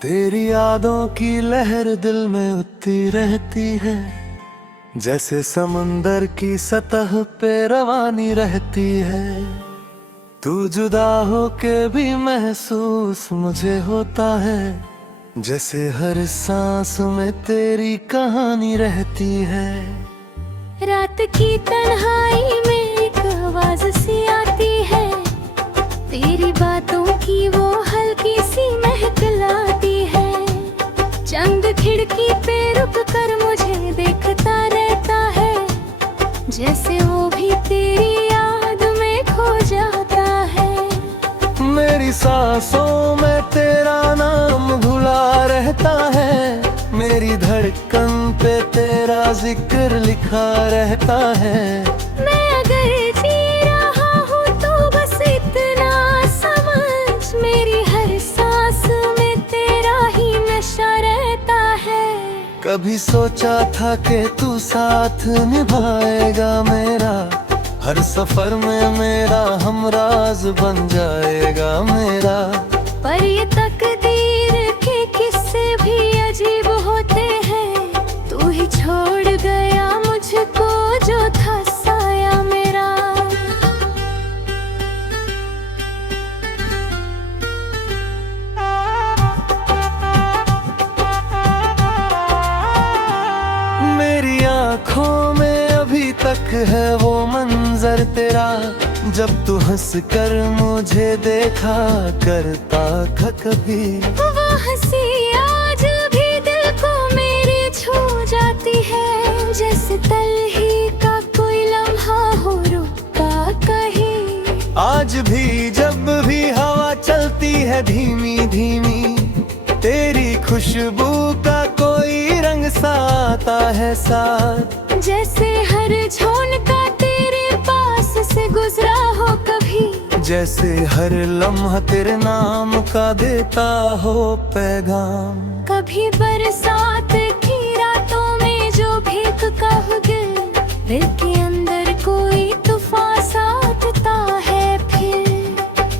तेरी यादों की लहर दिल में उठती रहती है, जैसे समंदर की सतह पे रवानी रहती है। तू जुदा होके भी महसूस मुझे होता है, जैसे हर सांस में तेरी कहानी रहती है। रात की तन्हाई में एक आवाज सी आती है, तेरी बातों की वो हल्की सी महक लाती है। चंद खिड़की पे रुक कर मुझे देखता रहता है, जैसे वो भी तेरी याद में खो जाता है। मेरी सांसों में तेरा नाम घुला रहता है, मेरी धड़कन पे तेरा जिक्र लिखा रहता है। मैं अगर जी रहा हूँ तो बस इतना समझ, मेरी हर सांस में तेरा ही नशा रहता है। कभी सोचा था कि तू साथ निभाएगा मेरा, हर सफर में मेरा हमराज बन जाएगा मेरा। पर ये तकदीर के किस्से भी अजीब होते हैं, तू ही छोड़ गया मुझको जो था साया मेरा। मेरी आँखों में अभी तक है वो मंजर तेरा, जब तू हंस कर मुझे देखा करता था कभी। वो हंसी आज भी दिल को मेरे छू जाती है, जैसे तल ही का कोई लम्हा हो रुका कहीं। आज भी जब भी हवा चलती है धीमी धीमी, तेरी खुशबू का कोई रंग सा आता है साथ। जैसे हर झोंका तेरे पास से गुजरा हो कभी, जैसे हर लम्हा तेरे नाम का देता हो पैगाम। कभी बरसात की रातों में जो भीग का हो दिल के अंदर कोई तूफान साथता है फिर।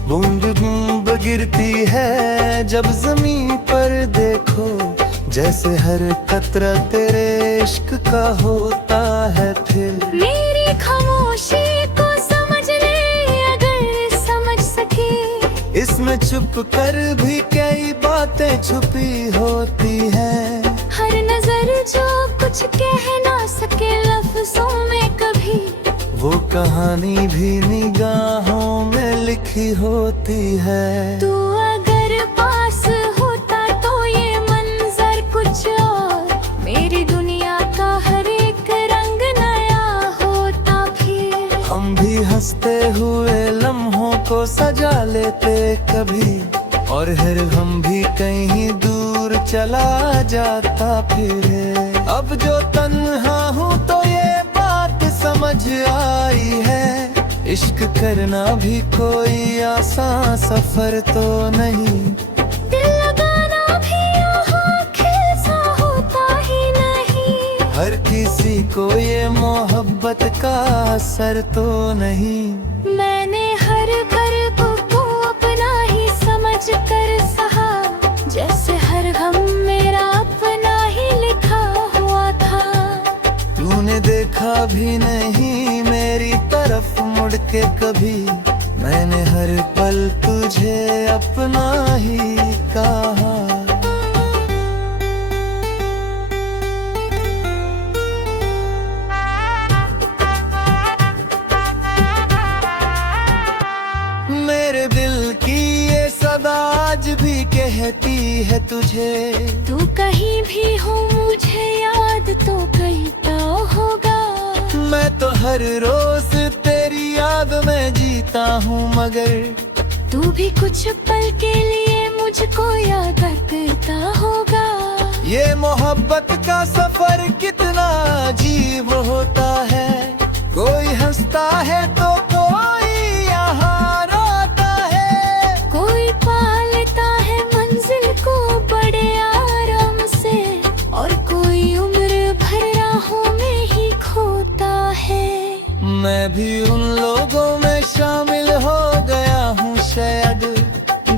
बूंद बूंद गिरती है जब जमीन पर देखो, जैसे हर कतरा तेरे इश्क का होता है फिर। मेरी खामोशी को समझ ले अगर समझ सके, इसमें छुप कर भी कई बातें छुपी होती हैं। हर नजर जो कुछ कह ना सके लफ्जों में कभी, वो कहानी भी निगाहों में लिखी होती है। तू अगर पास होता तो ये मंजर कुछ और, मेरी दुनिया का हर एक रंग नया होता फिर। हम भी हंसते हुए लम्हों को सजा लेते कभी, और हर हम भी कहीं दूर चला जाता फिर। अब जो तन्हा हूँ तो ये बात समझ आई है, इश्क करना भी कोई आसान सफर तो नहीं। दिल लगाना भी यहाँ खिलसा होता ही नहीं, हर किसी को ये मोहब्बत का असर तो नहीं। मैंने हर गर्व को अपना ही समझ कर सहा, जैसे हर गम मेरा अपना ही लिखा हुआ था। तूने देखा भी नहीं मेरी तरफ मुड़ के कभी, मैंने हर पल तुझे अपना ही कहा। मेरे दिल की ये सदा आज भी कहती है तुझे, तू कहीं भी हो मुझे याद तो करता होगा। मैं तो हर रोज तेरी याद में जीता हूँ, मगर तू भी कुछ पल के लिए मुझको याद करता होगा। ये मोहब्बत का सफर कितना अजीब होता है, कोई हंसता है तो कोई यहाँ रोता है। कोई पालता है मंजिल को बड़े आराम से, और कोई उम्र भर राहों में ही खोता है। मैं भी उन लोगों में शामिल हो गया हूँ शायद,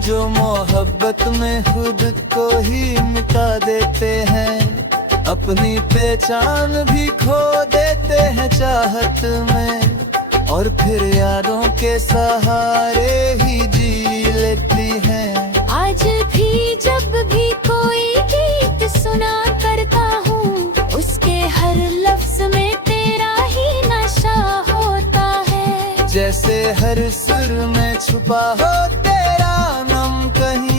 जो मोहब्बत मोहब्बत में खुद को ही मिटा देते हैं, अपनी पहचान भी खो देते हैं चाहत में, और फिर यादों के सहारे ही जी लेती हैं। आज भी जब भी कोई गीत सुना करता हूँ, उसके हर लफ्ज में तेरा ही नशा होता है। जैसे हर सुर में छुपा हो तेरा नाम कहीं,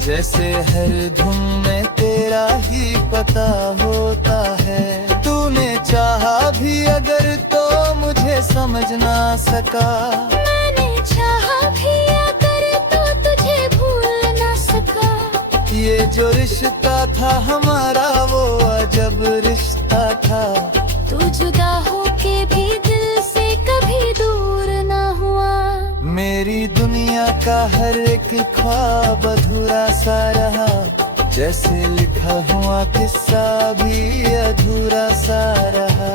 जैसे हर धुन में तेरा ही पता होता है। तूने चाहा भी अगर तो मुझे समझ ना सका, मैंने चाहा भी अगर तो तुझे भूल ना सका। ये जो रिश्ता था हमारा वो अजब रिश्ता था, तू जुदा होके भी दिल से कभी दूर ना हुआ। मेरी दुनिया का हर एक ख्वाब अधूरा सा रहा, जैसे लिखा हुआ किस्सा भी अधूरा सा रहा।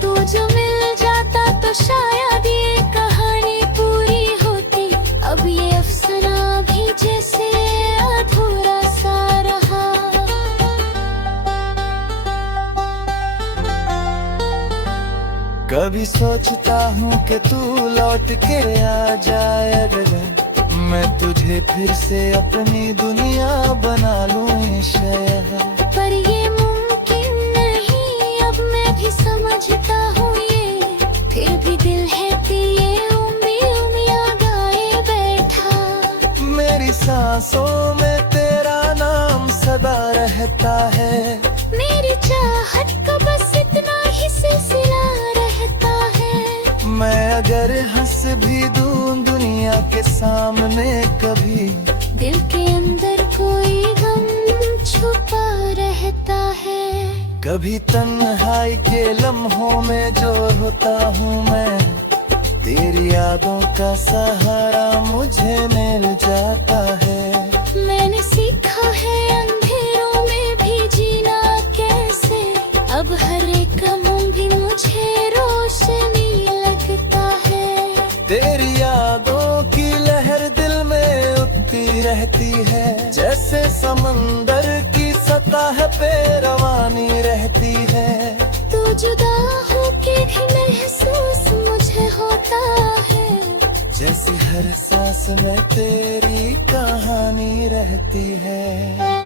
तू जो मिल जाता तो शायद ये कहानी पूरी होती, अब ये अफसाना भी जैसे अधूरा सा रहा। कभी सोचता हूँ कि तू लौट के आ जाए, अगर मैं तुझे फिर से अपनी दुनिया बना लूँ शायद। पर ये मुमकिन नहीं, अब मैं भी समझता हूँ ये, फिर भी दिल है कि ये उम्मीद गाए बैठा। मेरी सांसों में तेरा नाम सदा रहता है, मेरी चाहत का बस इतना ही सिलसिला रहता है। मैं अगर हंस भी दूं दुनिया के सामने कभी, दिल के अंदर कोई गम छुपा रहता है। कभी तन्हाई के लम्हों में जो होता हूँ मैं, तेरी यादों का सहारा मुझे मिल जाता है। मैंने सीखा है अंधेरों में भी जीना कैसे, अब हर एक गम भी मुझे रोशनी लगता है। तेरी यादों की लहर दिल में उठती रहती है, जैसे समंदर की सतह पे रवानी रहती है। तू जुदा होके भी महसूस मुझे होता है, जैसी हर सांस में तेरी कहानी रहती है।